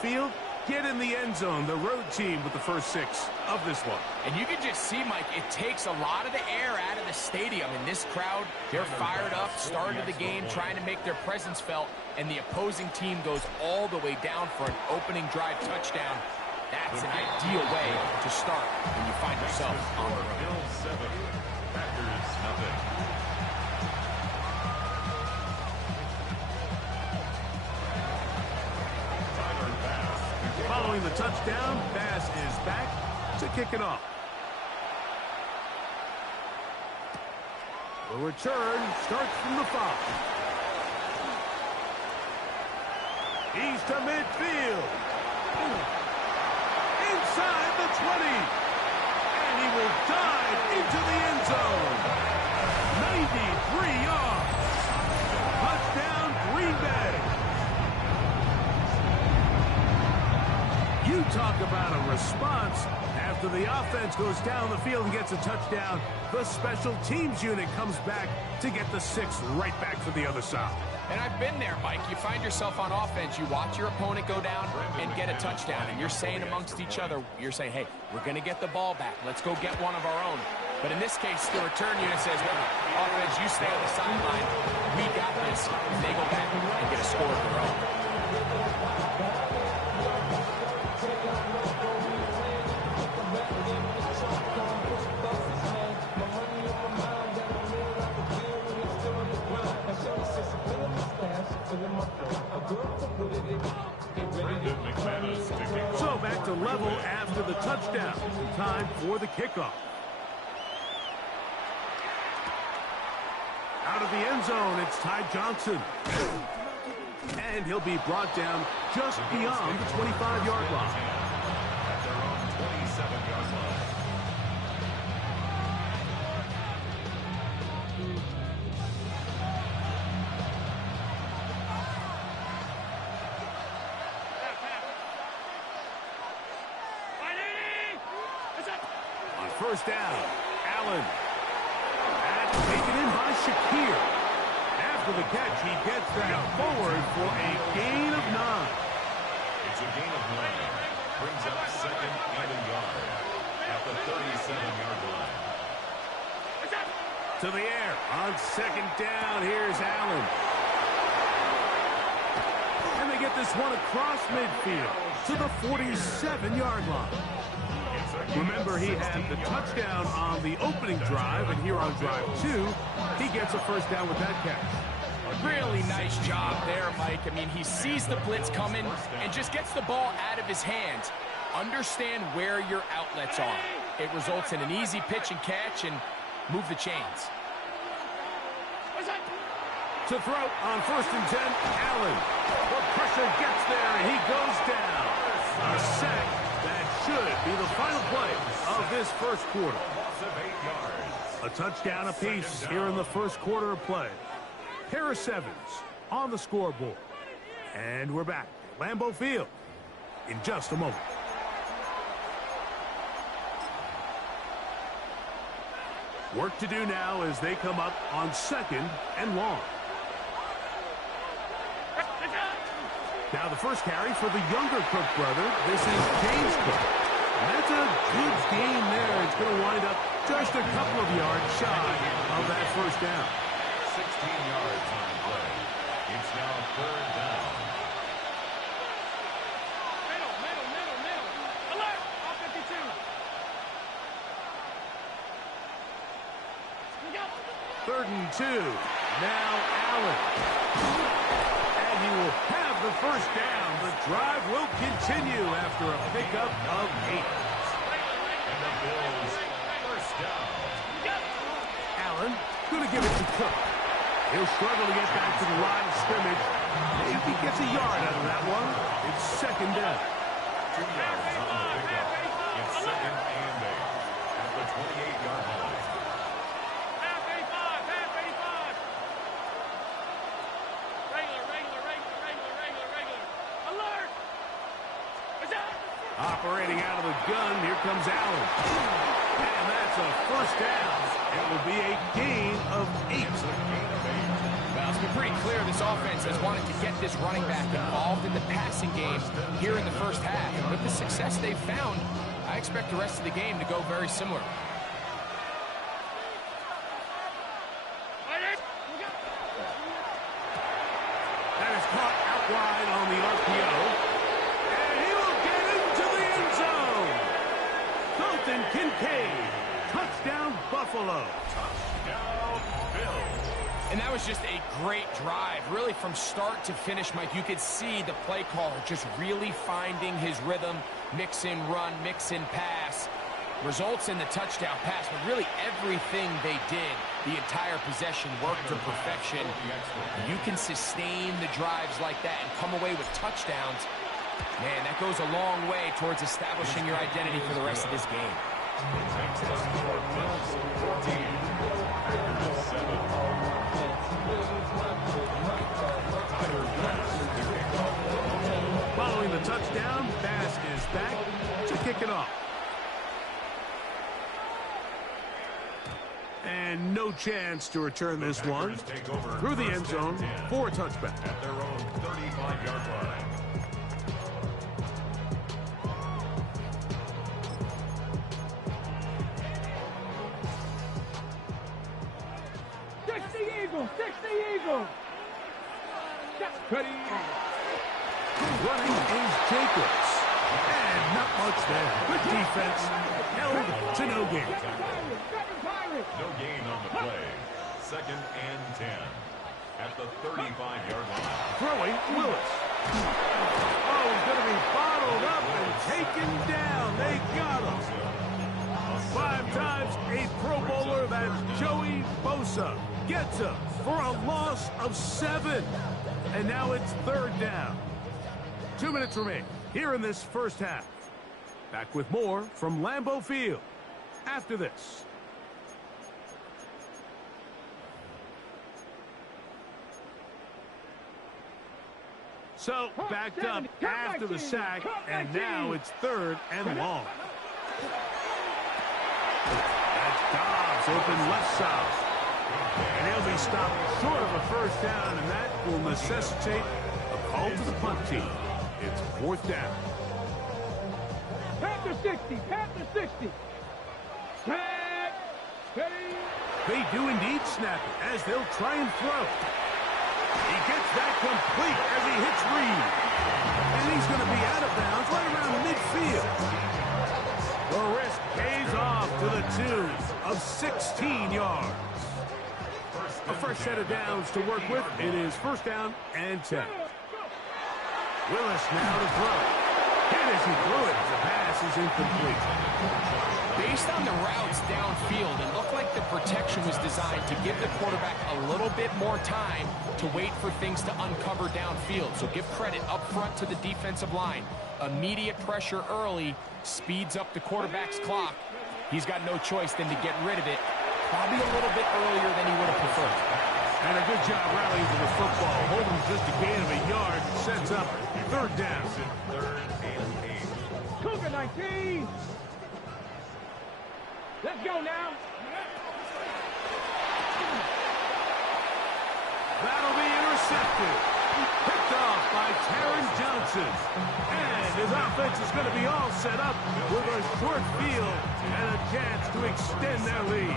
field, get in the end zone. The road team with the first 6 of this one. And you can just see, Mike, it takes a lot of the air out of the stadium. And this crowd, they're fired up, started the game, trying to make their presence felt. And the opposing team goes all the way down for an opening drive touchdown. That's an ideal way to start when you find yourself on the road. Bills 7, Packers nothing. Following the touchdown, pass is back to kick it off. The return starts from the 5. He's to midfield. Inside the 20. And he will dive into the end zone. 93 yards. Touchdown, Green Bay. You talk about a response. After the offense goes down the field and gets a touchdown, the special teams unit comes back to get the 6 right back for the other side. And I've been there, Mike. You find yourself on offense, you watch your opponent go down and get a touchdown, and you're saying amongst each other, you're saying, hey, we're going to get the ball back. Let's go get one of our own. But in this case, the return unit says, well, offense, you stay on the sideline. We got this. And they go back and get a score of their own. So back to level after the touchdown. Time for the kickoff. Out of the end zone, it's Ty Johnson. And he'll be brought down just beyond the 25-yard line. At their own 27-yard line. First down, Allen. That's taken in by Shakir. After the catch, he gets that forward for a gain of 9. It's a gain of 9. Brings up second and a yard at the 37-yard line. To the air on second down. Here's Allen. And they get this one across midfield to the 47-yard line. Remember, he had the touchdown on the opening drive, and here on drive 2, he gets a first down with that catch. Really nice job there, Mike. I mean, he sees the blitz coming and just gets the ball out of his hands. Understand where your outlets are. It results in an easy pitch and catch and move the chains. To throw on first and 10, Allen. The pressure gets there, and he goes down. A sack. That should be the final play of this first quarter. A touchdown apiece here in the first quarter of play. Harris Evans on the scoreboard. And we're back at Lambeau Field in just a moment. Work to do now as they come up on second and long. Now the first carry for the younger Cook brother. This is James Cook. And that's a good gain there. It's going to wind up just a couple of yards shy of that first down. 16 yards on the play. It's now third down. Middle. Alert! All 52. Third and 2. Now Allen. And he will have the first down. The drive will continue after a pickup of 8. And the Bills first down. Allen going to give it to Cook. He'll struggle to get back to the line of scrimmage. If he gets a yard out of that one, it's second down. 2 yards on the pickup. It's second and 8 at the 28-yard line. Half 85. Regular. Alert! Operating out of the gun, here comes Allen. And that's a first down. It will be a gain of 8. Well, been pretty clear this offense has wanted to get this running back involved in the passing game here in the first half. And with the success they've found, I expect the rest of the game to go very similar. That is caught out wide on the RPO. And he will get into the end zone. Dalton Kincaid. Touchdown, Buffalo. Touchdown, Bills. And that was just a great drive. Really, from start to finish, Mike, you could see the play caller just really finding his rhythm. Mix in run, mix in pass. Results in the touchdown pass, but really everything they did, the entire possession worked to perfection. You can sustain the drives like that and come away with touchdowns. Man, that goes a long way towards establishing your identity for the rest of this game. Takes the score, Bills 14, Packers 7. Following the touchdown, Bass is back to kick it off. And no chance to return this one through the end zone for a touchback. At their own 35-yard line. Running is Jacobs. And not much there. Good defense. Held to no gain. No gain on the play. 2nd and 10. At the 35-yard line. Throwing Willis. Oh, he's going to be bottled up and taken down. They got him. 5 times a Pro Bowler, that's Joey Bosa. Gets him for a loss of 7. And now it's 3rd down. 2 minutes remain here in this first half. Back with more from Lambeau Field after this. So, backed up after the sack, and now it's 3rd and long. That's Dobbs open left side. And he'll be stopped short of a first down, and that will necessitate a call to the punt team. It's 4th down. Panther 60, Panther 60. Tag, ready. They do indeed snap it as they'll try and throw. He gets that complete as he hits Reed. And he's going to be out of bounds right around midfield. The risk pays off to the tune of 16 yards. A fresh set of downs to work with. It is 1st down and 10. Willis now to throw. Hit as he threw it. The pass is incomplete. Based on the routes downfield, it looked like the protection was designed to give the quarterback a little bit more time to wait for things to uncover downfield. So give credit up front to the defensive line. Immediate pressure early speeds up the quarterback's clock. He's got no choice than to get rid of it, probably a little bit earlier than he would have preferred. And a good job rallying to the football. Holding just a gain of a yard. Sets up 3rd down. 3rd and 8. Cougar 19. Let's go now. That'll be intercepted. Picked off by Taron Johnson. And his offense is going to be all set up with a short field and a chance to extend their lead.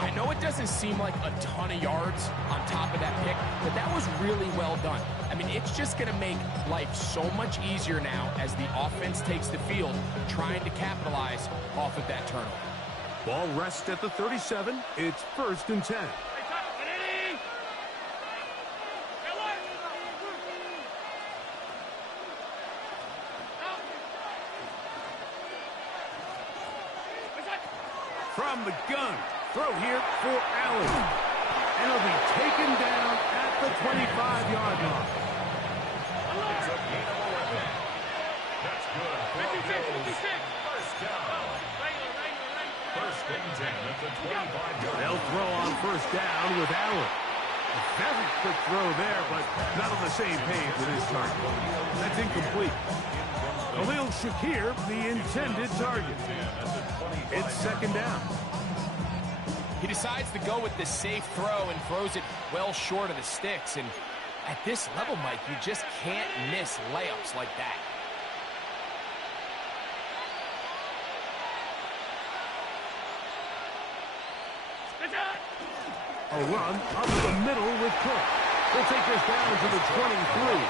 I know it doesn't seem like a ton of yards on top of that pick, but that was really well done. I mean, it's just going to make life so much easier now as the offense takes the field, trying to capitalize off of that turnover. Ball rests at the 37. It's 1st and 10. From the gun. Throw here for Allen. And he'll be taken down at the 25-yard line. It's a gain of 11. That's good. 56. 1st down. 1st and 10 at the 25-yard line. They'll throw on 1st down with Allen. A very quick throw there, but not on the same page with his target. That's incomplete. Khalil Shakir, the intended target. It's 2nd down. He decides to go with the safe throw and throws it well short of the sticks. And at this level, Mike, you just can't miss layups like that. A run up the middle with Cook. He'll take this down to the 23.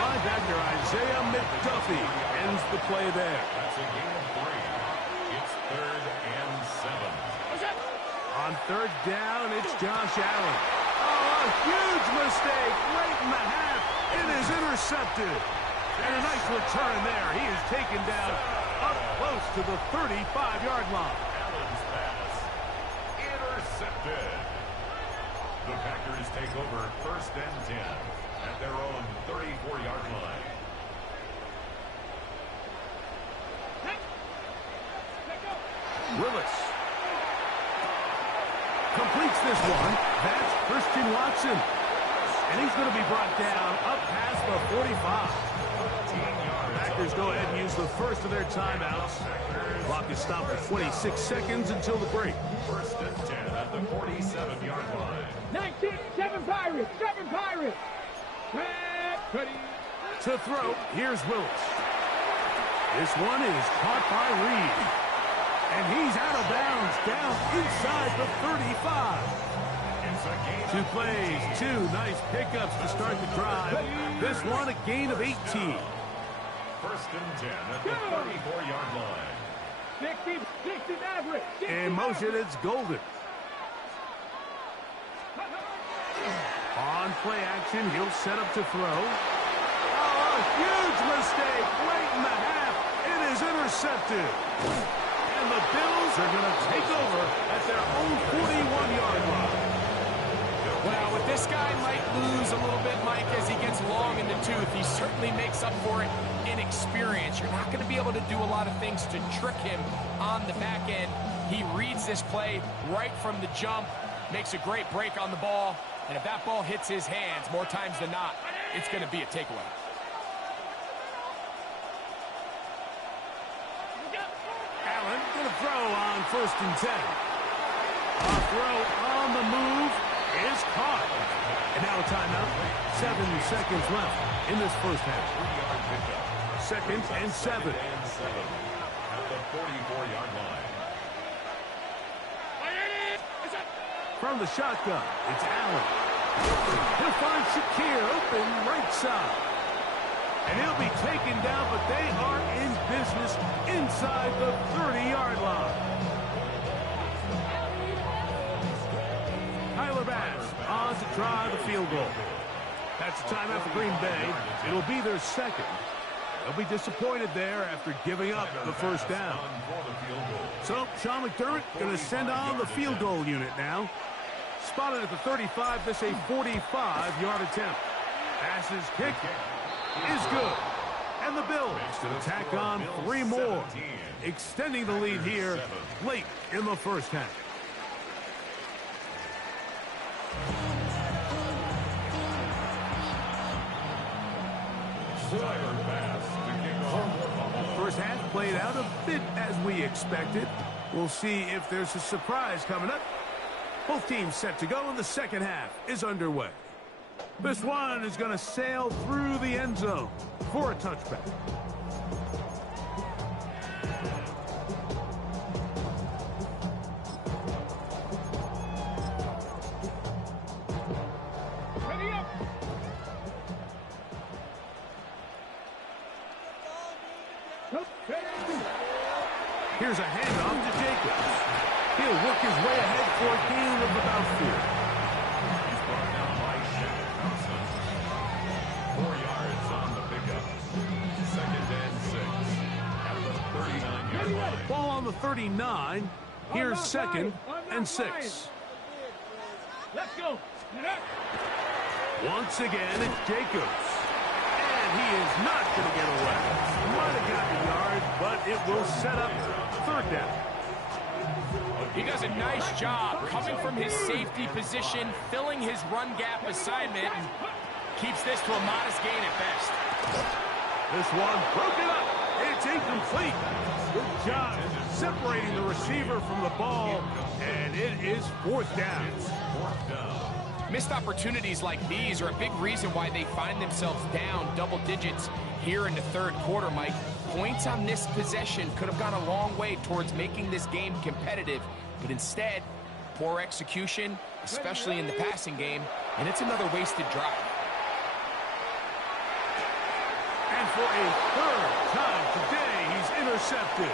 Linebacker Isaiah McDuffie ends the play there. That's a gain of 3. It's 3rd and 7. On 3rd down, it's Josh Allen. Oh, a huge mistake late in the half. It is intercepted. And a nice return there. He is taken down up close to the 35-yard line. Allen's pass intercepted. The Packers take over 1st and 10 at their own 34-yard line. Willis completes this one. That's Christian Watson. And he's going to be brought down up past the 45. Packers go ahead and use the first of their timeouts. Clock is stopped for 26 seconds until the break. 1st and 10 at the 47-yard line. 19, 7 Pirates, 7 Pirates. To throw, here's Willis. This one is caught by Reed. And he's out of bounds, down inside the 35. 2 plays, 2 nice pickups to start the drive. This one a gain of 18. 1st and 10 at the 34-yard line. 60 Maverick. In motion, it's Golden. On play action, he'll set up to throw. Oh, a huge mistake late in the half. It is intercepted. And the Bills are going to take over at their own 41-yard line. Well, with this guy might lose a little bit, Mike, as he gets long in the tooth. He certainly makes up for it in experience. You're not going to be able to do a lot of things to trick him on the back end. He reads this play right from the jump, makes a great break on the ball, and if that ball hits his hands more times than not, it's going to be a takeaway. Allen going to throw on 1st and 10. A throw on the move is caught. And now a timeout. 7 seconds left in this first half. 2nd and 7. At the 44-yard line. From the shotgun, it's Allen. He'll find Shakir open right side. And he'll be taken down, but they are in business inside the 30-yard line. Tyler Bass on to try the field goal. That's a timeout for Green Bay. It'll be their second. They'll be disappointed there after giving up the first down. So Sean McDermott going to send on the field goal unit now. Spotted at the 35, this a 45-yard attempt. Pass's kick is good. And the Bills to tack on 3 more, extending the lead here late in the first half. First half played out a bit as we expected. We'll see if there's a surprise coming up. Both teams set to go, and the second half is underway. This one is going to sail through the end zone for a touchback. Ready up. Here's a handoff to Jacobs. He'll work his way ahead for a gain of about 4. He's brought down by Shannon Thompson. 4 yards on the pickup. 2nd and 6 at the 39-yard line. Ball on the 39. Here's 2nd and 6. Let's go. Once again, it's Jacobs. And he is not going to get away. Might have gotten a yard, but it will set up 3rd down. He does a nice job coming from his safety position, filling his run gap assignment, and keeps this to a modest gain at best. This one broken up. It's incomplete. Good job separating the receiver from the ball, and it is 4th down. Missed opportunities like these are a big reason why they find themselves down double digits here in the 3rd quarter, Mike. Points on this possession could have gone a long way towards making this game competitive, but instead, poor execution, especially in the passing game, and it's another wasted drive. And for a 3rd time today, he's intercepted.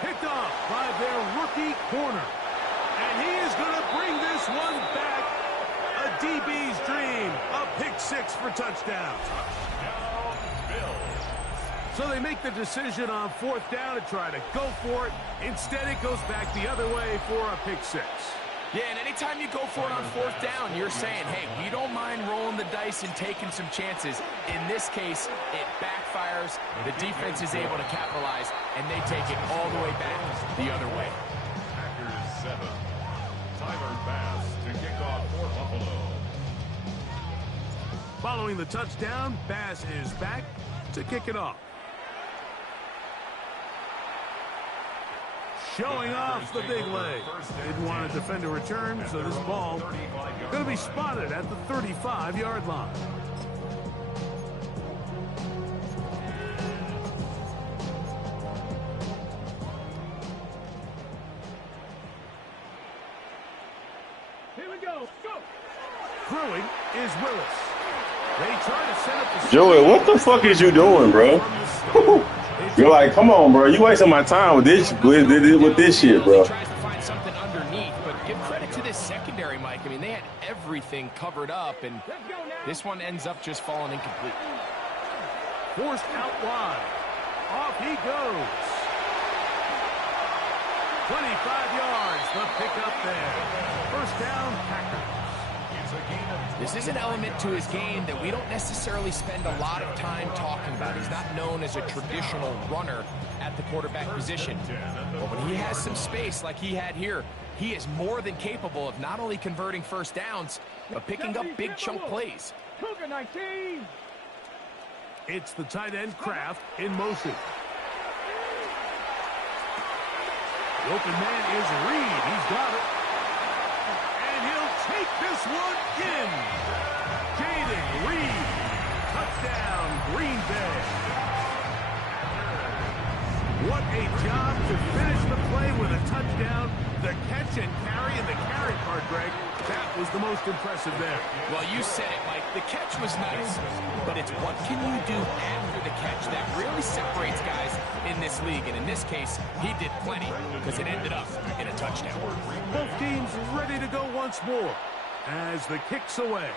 Picked off by their rookie corner. And he is going to bring this one back. A DB's dream. A pick 6 for touchdown. So they make the decision on 4th down to try to go for it. Instead, it goes back the other way for a pick 6. Yeah, and anytime you go for it on 4th down, you're saying, hey, we don't mind rolling the dice and taking some chances. In this case, it backfires. The defense is able to capitalize, and they take it all the way back the other way. Packers 7. Tyler Bass to kick off for Buffalo. Following the touchdown, Bass is back to kick it off. Showing off the big leg. Didn't want to defend a return, so this ball going to be spotted at the 35-yard line. Here we go. Go. Throwing is Willis. They try to set up the Joey, what the fuck is you doing, bro? You're like, come on, bro. You wasting my time with this shit, bro. Tries to find something underneath, but give credit to this secondary, Mike. I mean, they had everything covered up, and this one ends up just falling incomplete. Forced out wide. Off he goes. 25 yards. The pickup there. 1st down, Packers. This is an element to his game that we don't necessarily spend a lot of time talking about. He's not known as a traditional runner at the quarterback position. But when he has some space like he had here, he is more than capable of not only converting 1st downs, but picking up big chunk plays. Cougar 19. It's the tight end Kraft in motion. The open man is Reed. He's got it. And he'll take this one in. Jaden Reed. Touchdown, Green Bay. What a job to finish the play with a touchdown. The catch and carry, and the carry part, Greg, that was the most impressive there. Well, you said it, Mike. The catch was nice, but it's what can you do after the catch that really separates guys in this league. And in this case, he did plenty because it ended up in a touchdown. Both teams ready to go once more as the kick's away.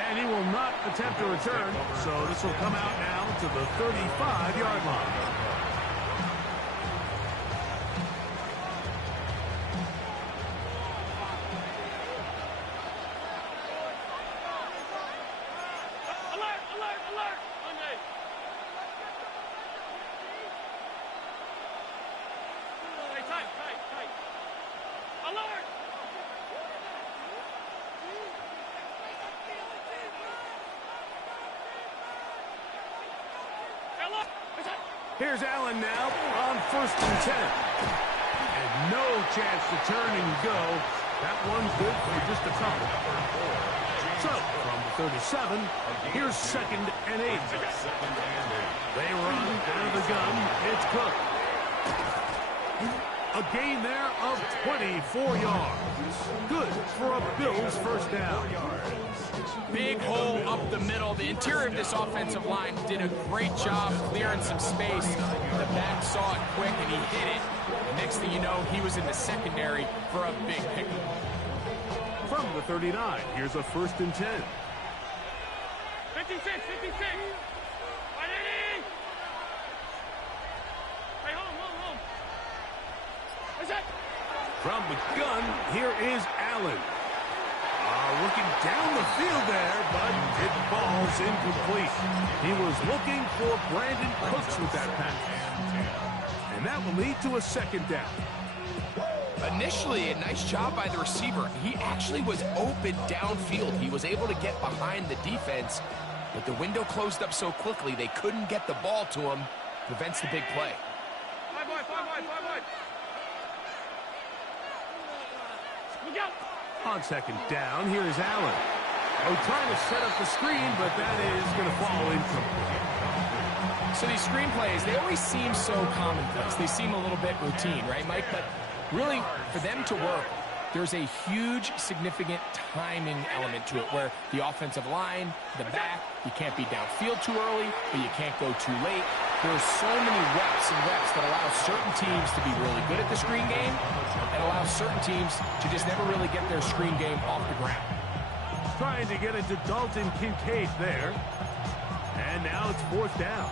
And he will not attempt a return, so this will come out now to the 35-yard line. Here's Allen now on 1st and 10. And no chance to turn and go. That one's good for just a couple. So, from the 37, here's 2nd and 8. They run out of the gun. It's Cook. A gain there of 24 yards. Good for a Bills 1st down. Big hole up the middle. The interior of this offensive line did a great job clearing some space. The back saw it quick, and he hit it. And next thing you know, he was in the secondary for a big pickup. From the 39, here's a 1st and 10. 56. From the gun, here is Allen. Looking down the field there, but it falls incomplete. He was looking for Brandon Cooks with that pass. And that will lead to a 2nd down. Initially, a nice job by the receiver. He actually was open downfield. He was able to get behind the defense, But the window closed up so quickly they couldn't get the ball to him. Prevents the big play. Five wide. Look out. On second down, here's Allen. Oh, trying to set up the screen, but that is going to fall incomplete. So these screen plays, they always seem so commonplace. They seem a little bit routine, right, Mike? But really, for them to work, there's a huge, significant timing element to it where the offensive line, the back, you can't be downfield too early, but you can't go too late. There are so many reps that allow certain teams to be really good at the screen game and allow certain teams to just never really get their screen game off the ground. Trying to get it to Dalton Kincaid there. And now it's fourth down.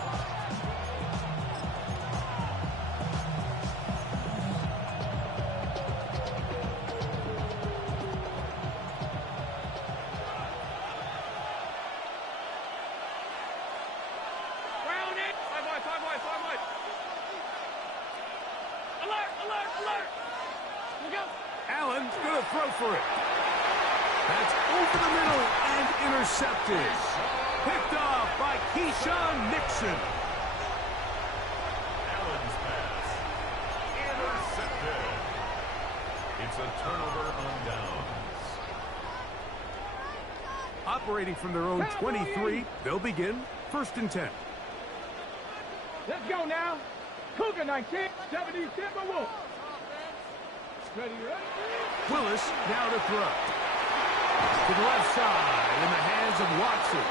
Round it. Five wide. Alert. Look out. Allen's going to throw for it. That's over the middle and intercepted. Picked off by Keyshawn Nixon. Allen's pass. Intercepted. It's a turnover on downs. Operating from their own 23, they'll begin first and 10. Let's go now. Cougar 19, 70 Timberwolves. Ready. Willis now to throw. To the left side in the hands of Watson.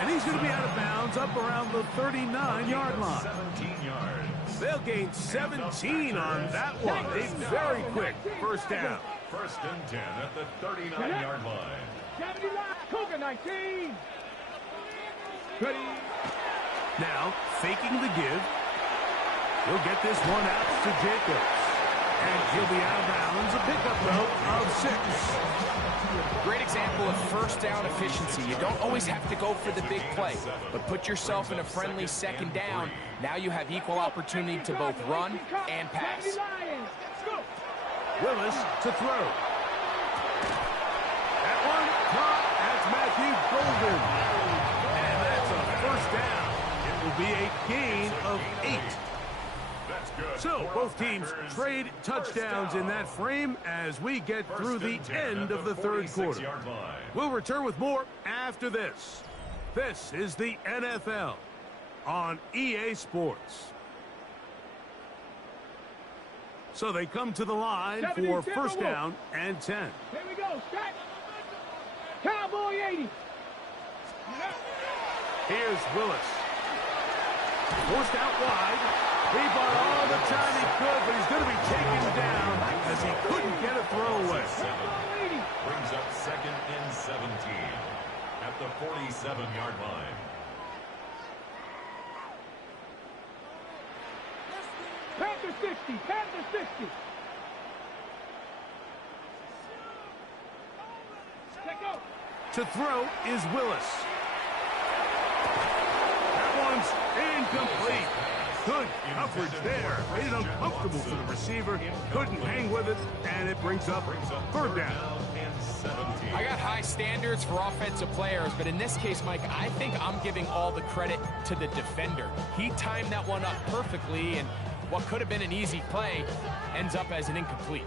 And he's going to be out of bounds up around the 39-yard line. 17 yards. They'll gain 17 on that one. A very quick first down. First and 10 at the 39-yard line. 70 line. Cougar 19. Ready. Now, faking the give. He'll get this one out to Jacobs. And he'll be out of bounds. A pickup, though, of 6. Great example of first down efficiency. You don't always have to go for the big play, but put yourself in a friendly second down. Now you have equal opportunity to both run and pass. Willis to throw. That one caught. That's Matthew Golden. And that's a first down. It will be a gain of 8. That's good. So both teams trade touchdowns in that frame as we get through the end of the third quarter. We'll return with more after this. This is the NFL on EA Sports. So they come to the line for first down and 10. Here we go. Set. Cowboy 80. Here's Willis. Forced out wide. He bought all the time he could, but he's going to be taken down as he couldn't get a throwaway. Brings up second and 17 at the 47-yard line. Panther 60. Panther 60. Let go. To throw is Willis. That one's incomplete. Good coverage there. Made it uncomfortable for the receiver. Couldn't hang with it, and it brings up third down. I got high standards for offensive players, but in this case, Mike, I think I'm giving all the credit to the defender. He timed that one up perfectly, and what could have been an easy play ends up as an incomplete.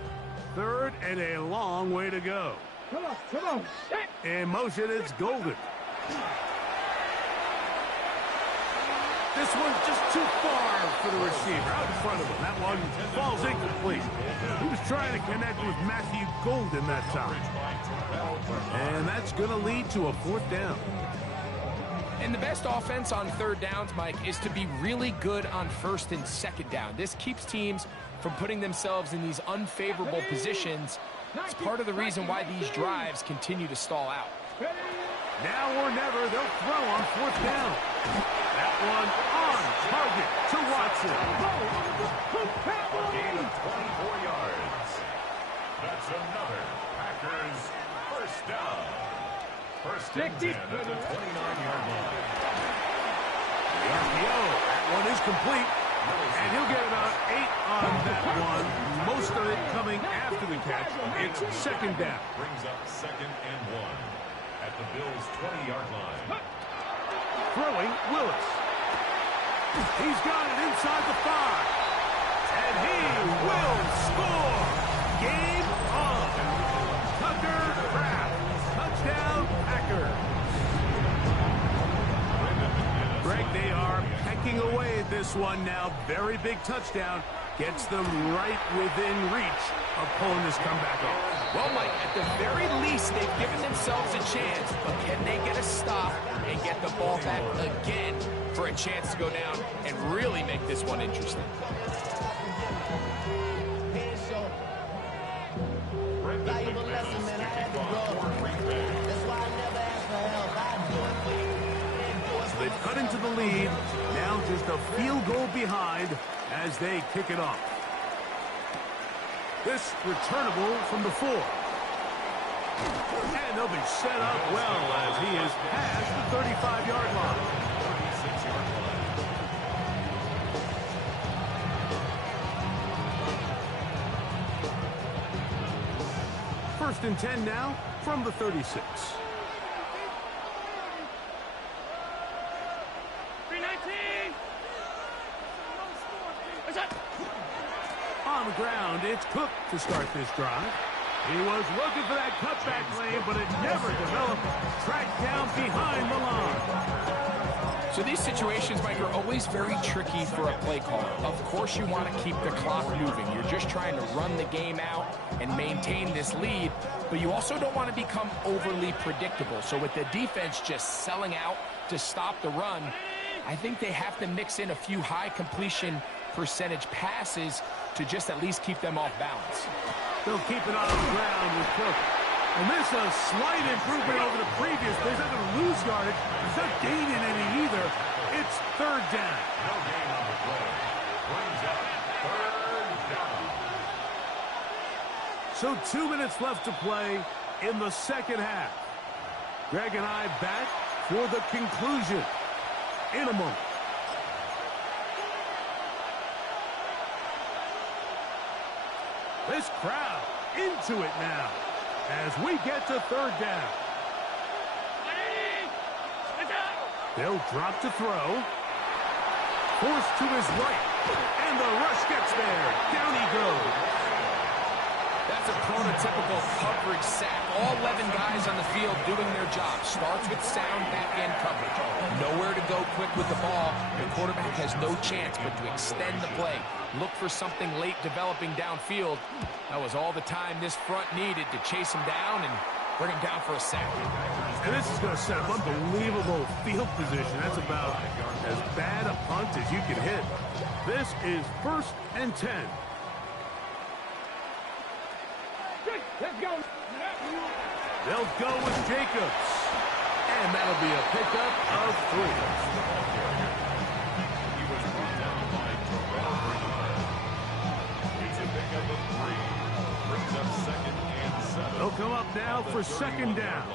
Third and a long way to go. Come on. Set. In motion, it's Golden. This one's just too far for the receiver out in front of him. That one falls incomplete. He was trying to connect with Matthew Golden that time. And that's going to lead to a fourth down. And the best offense on third downs, Mike, is to be really good on first and second down. This keeps teams from putting themselves in these unfavorable positions. It's part of the reason why these drives continue to stall out. Now or never, they'll throw on fourth down. That one on target to Watson. Gain of 24 yards. That's another Packers first down. First and 10 at the 29-yard line. The RPO, that one is complete. And he'll get about 8 on that one. Most of it coming after the catch. It's second down. Brings up second and 1 at the Bills' 20-yard line. Throwing, Willis. He's got it inside the 5. And he will score. Game on. Tucker Kraft. Touchdown, Packers. Greg, they are pecking away at this one now. Very big touchdown. Gets them right within reach of pulling this comeback off. Well, Mike, at the very least, they've given themselves a chance. But can they get a stop and get the ball back again for a chance to go down and really make this one interesting? Valuable lesson, man. I had to grow. That's why I never ask for help. I do it for you. So they've cut into the lead. Now just a field goal behind as they kick it off. This returnable from the 4. And they'll be set up well as he is past the 35-yard line. 36-yard line. First and 10 now from the 36. 319. What's up? On the ground, it's Cook to start this drive. He was looking for that cutback lane, but it never developed. Tracked down behind the line. So these situations, Mike, are always very tricky for a play caller. Of course you want to keep the clock moving. You're just trying to run the game out and maintain this lead, but you also don't want to become overly predictable. So with the defense just selling out to stop the run, I think they have to mix in a few high completion percentage passes to just at least keep them off balance. They'll keep it on the ground with Cook. And this is a slight improvement over the previous. They're not going to lose yardage. It's not gaining any either. It's third down. No gain on the play. Brings up third down. So 2 minutes left to play in the second half. Greg and I back for the conclusion in a moment. This crowd into it now as we get to third down. They'll drop to throw. Forced to his right. And the rush gets there. Down he goes. That's a prototypical coverage sack. All 11 guys on the field doing their job. Starts with sound back-end coverage. Nowhere to go quick with the ball. The quarterback has no chance but to extend the play. Look for something late developing downfield. That was all the time this front needed to chase him down and bring him down for a sack. And this is going to set up unbelievable field position. That's about as bad a punt as you can hit. This is first and 10. Let's go. They'll go with Jacobs. And that'll be a pickup of 3. He was brought down by Terrell Green. It's a pickup of 3. Brings up second and 7. They'll come up now for second down.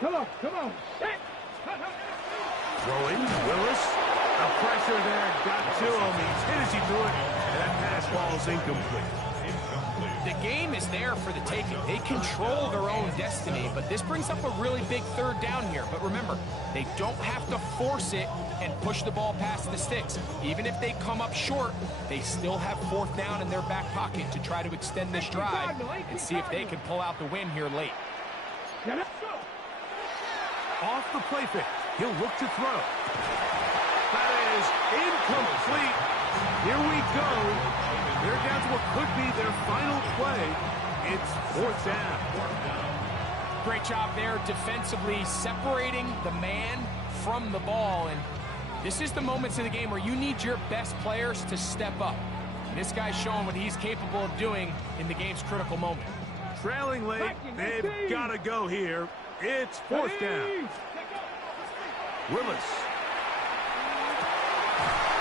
Come on, come on. Throwing, Willis. The pressure there got to him. He's hit as he threw it. And that pass ball is incomplete. The game is there for the taking. They control their own destiny, but this brings up a really big third down here. But remember, they don't have to force it and push the ball past the sticks. Even if they come up short, they still have fourth down in their back pocket to try to extend this drive and see if they can pull out the win here late. Off the play fake. He'll look to throw. That is incomplete. Here we go. They're down to what could be their final play. It's fourth down. Great job there defensively, separating the man from the ball. And this is the moments of the game where you need your best players to step up. And this guy's showing what he's capable of doing in the game's critical moment. Trailing late, they've got to go here. It's fourth down. Willis.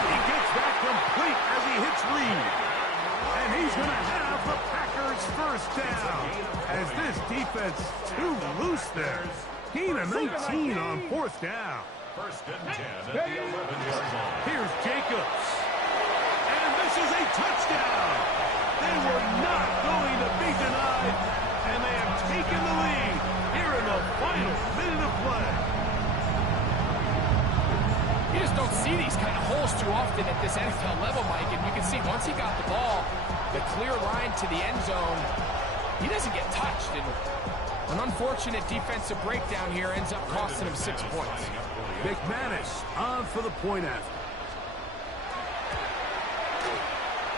He gets that complete as he hits Reed. And he's going to have the Packers first down as this defense too loose there. Gain of 19 on fourth down. First and 10 at the 11-yard line. Here's Jacobs. And this is a touchdown. They were not going to be denied, and they have taken the lead here in the final minute of play. don't see these kind of holes too often at this NFL level, Mike, and you can see once he got the ball, the clear line to the end zone, he doesn't get touched, and an unfortunate defensive breakdown here ends up costing him 6 points. McManus on for the point after.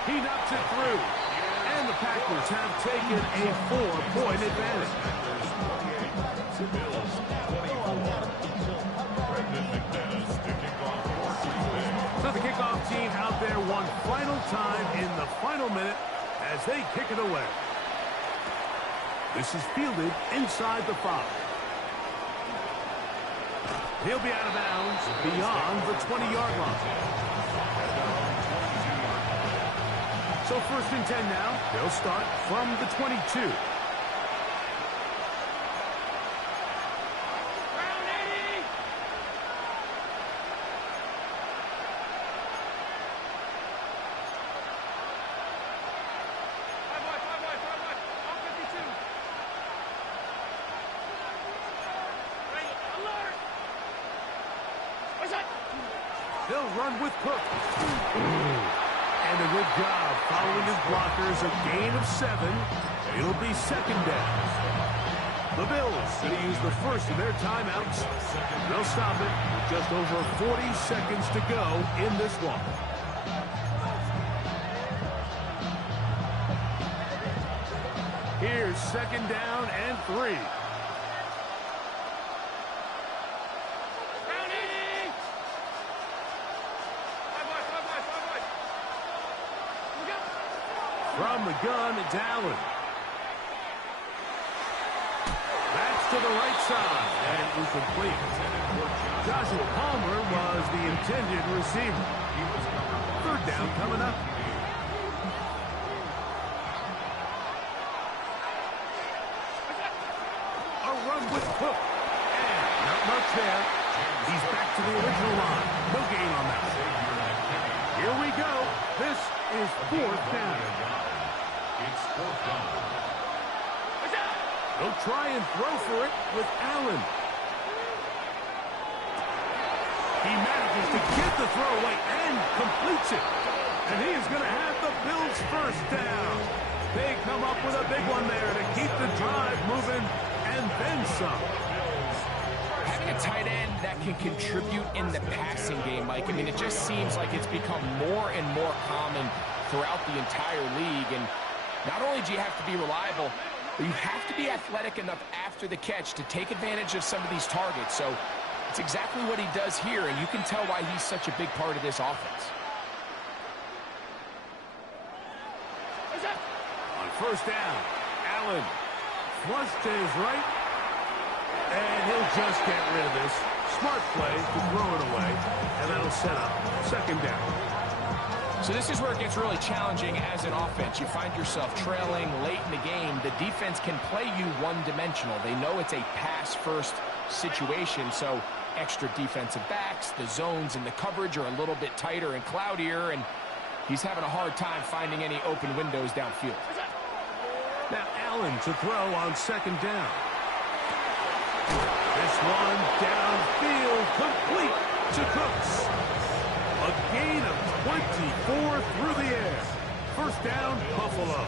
He knocks it through, and the Packers have taken a 4-point advantage. So the kickoff team out there one final time in the final minute as they kick it away. This is fielded inside the 5. He'll be out of bounds beyond the 20-yard line. So 1st and 10 now. They'll start from the 22. He'll run with Cook. And a good job following his blockers. A gain of 7. It'll be 2nd down. The Bills going to use the first of their timeouts. They'll stop it with just over 40 seconds to go in this one. Here's 2nd down and 3. From the gun, it's Allen. That's to the right side, and incomplete. Joshua Palmer was the intended receiver. 3rd down coming up. A run with Cook. And not much there. He's back to the original line. No gain on that. Here we go. This is 4th down. They'll try and throw for it with Allen. He manages to get the throw away and completes it. And he is going to have the Bills' 1st down. They come up with a big one there to keep the drive moving and then some. Having a tight end that can contribute in the passing game, Mike, I mean, it just seems like it's become more and more common throughout the entire league. And not only do you have to be reliable, but you have to be athletic enough after the catch to take advantage of some of these targets. So it's exactly what he does here, and you can tell why he's such a big part of this offense. On 1st down, Allen flush to his right, and he'll just get rid of this. Smart play to throw it away, and that'll set up 2nd down. So this is where it gets really challenging as an offense. You find yourself trailing late in the game. The defense can play you one-dimensional. They know it's a pass-first situation, so extra defensive backs, the zones and the coverage are a little bit tighter and cloudier, and he's having a hard time finding any open windows downfield. Now Allen to throw on 2nd down. This one downfield, complete to Cooks. A gain of 24 through the air. 1st down, Buffalo.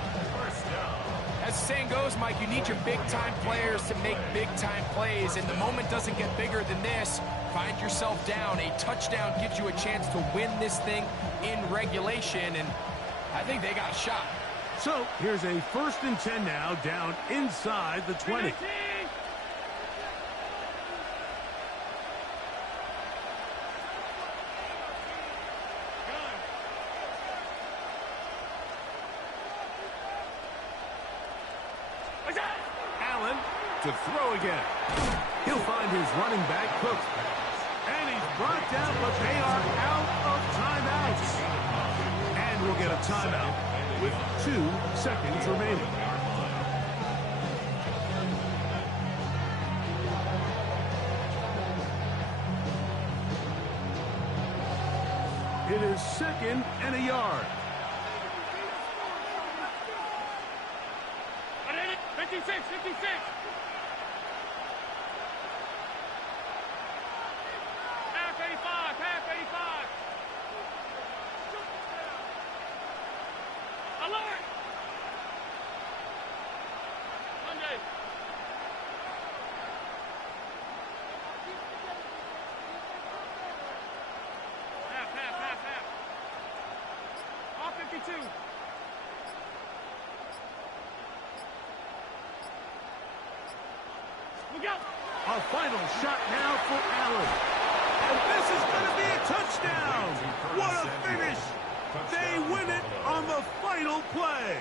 As the saying goes, Mike, you need your big-time players to make big-time plays, and the moment doesn't get bigger than this. Find yourself down. A touchdown gives you a chance to win this thing in regulation, and I think they got a shot. So here's a 1st and 10 now, down inside the 20. Allen to throw again. He'll find his running back, Cook. And he's brought down, but they are out of timeouts. And we'll get a timeout with 2 seconds remaining. It is 2nd and a yard. 56, 56. Half 85, half 85. two. Look out. A final shot now for Allen. And this is going to be a touchdown. What a finish. They win it on the final play.